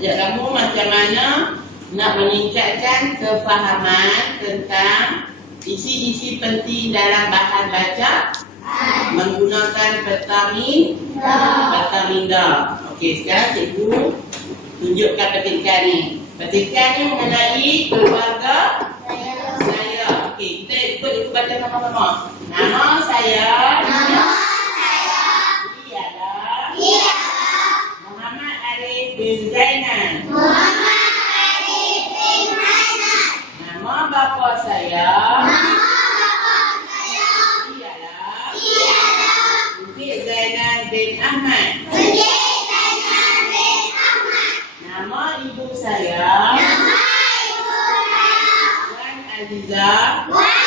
ajak kamu macam mana nak meningkatkan kefahaman tentang isi-isi penting dalam bahan baca menggunakan vitamin vitamin Okey, sekarang cikgu tunjukkan petikan ni. Petikan ni mengenai keluarga saya. Okey, kita ikut ikut baca sama-sama. Nama saya ialah Muhammad Arif bin Zainan. Nama bapa saya ialah Bukit Zainan bin Ahmad. Nama ibu saya Wan Aziza binti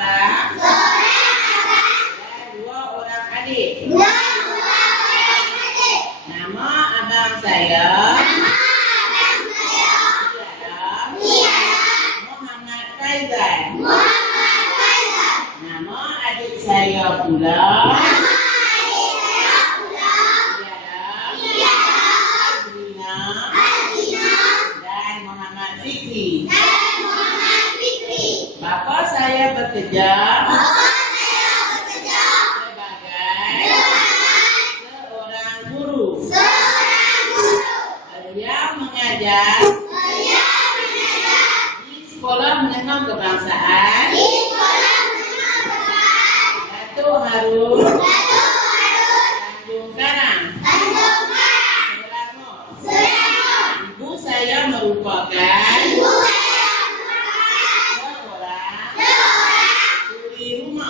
seorang abang dan dua orang adik. Nama abang saya Muhammad Faizal. Nama adik saya pula saya bekerja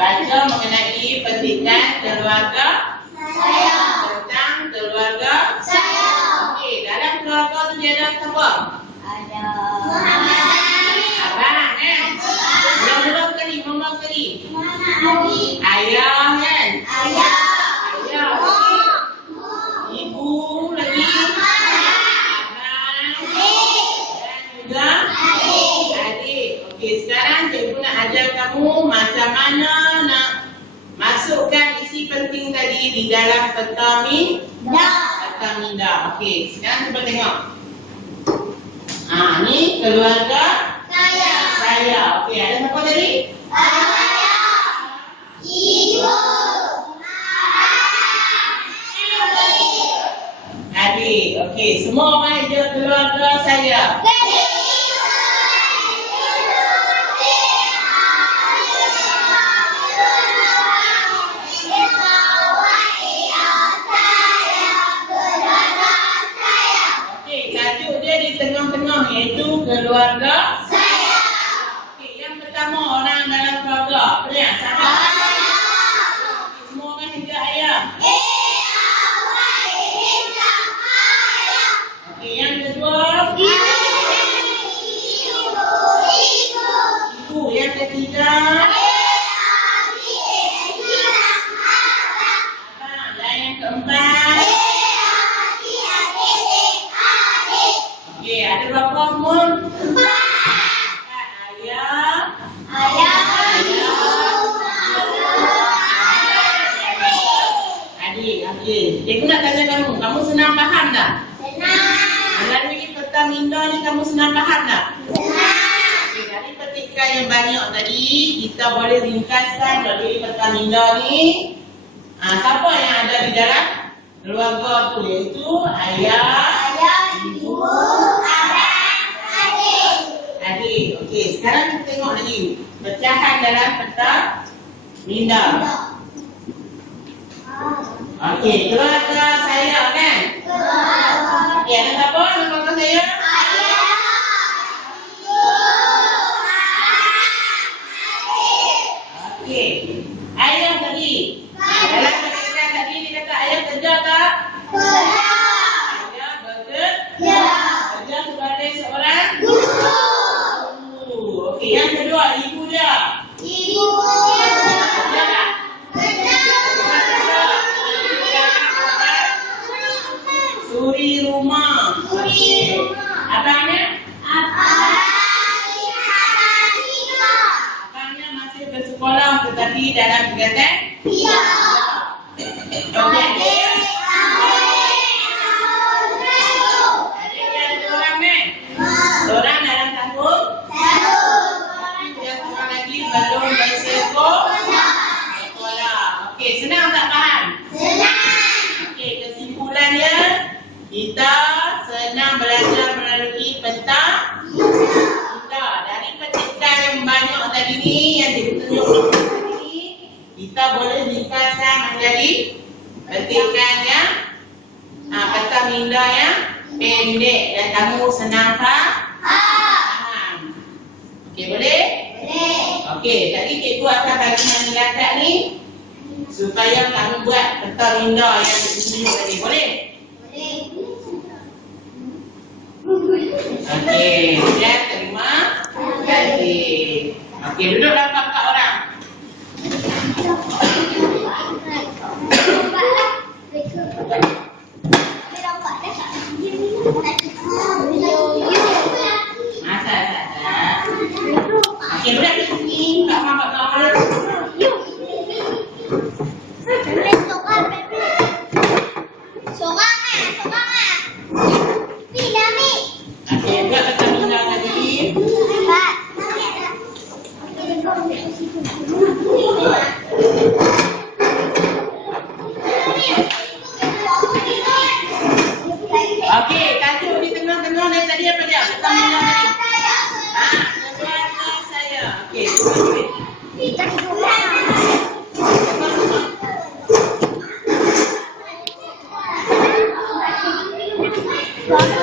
baca mengenai petikan keluarga tentang keluarga. Okey, dalam keluarga tu dia ada siapa? Abang kan? Mula-mula sekali, mula sekali. Ayah kan? Ayah. okey. Ibu lagi. Abang. Dan juga adik. Okey, sekarang cikgu nak ajar kamu macam mana nak masukkan tadi di dalam vitamin vitamin D. Okey, sekarang cuba tengok. Ah, ni keluarga saya. Okey, ada siapa tadi? Adik. Okey, semua orang je keluarga saya. Okey, Adik, okey. Cikgu nak tanya kamu, kamu senang faham tak? Melalui peta minda ni kamu senang faham tak? Okey, dari petikan yang banyak tadi, kita boleh ringkaskan melalui peta minda ni. Ah, siapa yang ada di dalam keluarga tu iaitu ayah, ibu, adik. Okey, sekarang kita tengok lagi pecahan dalam peta Minda. Okey, keluarga saya kan? Okey, ada siapa nama keluarga saya? Senang tak faham? Okey, kesimpulannya kita senang belajar melalui peta kita dari petikan yang banyak tadi ni yang ditunjuk tadi kita boleh ringkaskan menjadi petikan yang ah, peta minda yang pendek dan kamu senang faham. Okey, boleh? Okey, tadi cikgu akan bagi manilatan ni supaya kamu buat peta minda yang ditunjuk tadi. Boleh? Okey, ya terima kasih. Okey, duduklah empat-empat orang. Masa saja. Okey, boleh ke sini? Tak mampu tak boleh. Okey, buat peta minda tadi. Okey, tajuk di tengah-tengah ni tadi apa dia? Minda tadi. Ah, keluarga saya. Okey. Okey,